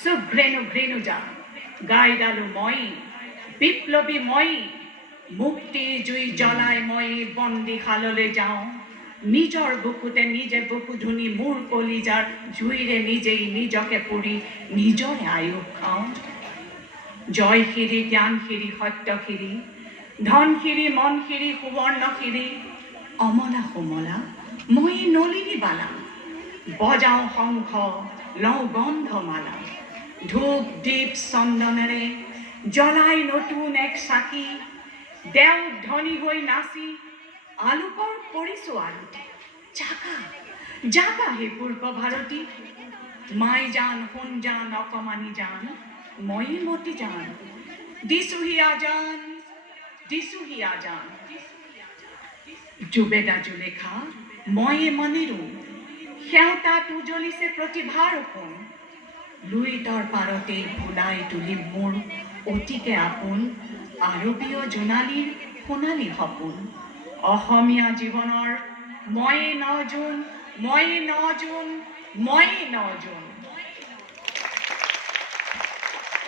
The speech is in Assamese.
সুঘ্রেণু ঘৃণুজা গাইডালু মই বিপ্লবী মই মুক্তি জুই জ্বলাই মই বন্দী খাললৈ যাওঁ নিজৰ বুকুতে নিজে বুকু ধুনি মোৰ কলিজাৰ জুইৰে নিজেই নিজকে পুৰি নিজৰে আয়ুস খাওঁ জয়শিৰি জ্ঞানশিৰি সত্যশিৰি ধনশিৰি মনশিৰি সুবৰ্ণশিৰি অমলা সুমলা মই নলিনী বালা বজাওঁ শংখ লওঁ গন্ধমালা ধূপ দীপ চন্দনেৰে জ্বলাই নতুন এক চাকি দেও ধনী হৈ নাচি আলোকৰ কৰিছো আৰতি জাগা জাগা হে পূৰ্ব ভাৰতী মাই জান সোণ জান অকমানি জান মই মতি জান দিছোহি আজান জুবেদা জুলেখা ময়ে মনেৰো সেউতাত উজ্বলিছে প্ৰতিভাৰ সোণ লুইতৰ পাৰতে ফুলাই তুলি মোৰ অতিকে আপোন আৰবীয় জোনালীৰ সোণালী সপোন অসমীয়া জীৱনৰ ময়ে ন জুন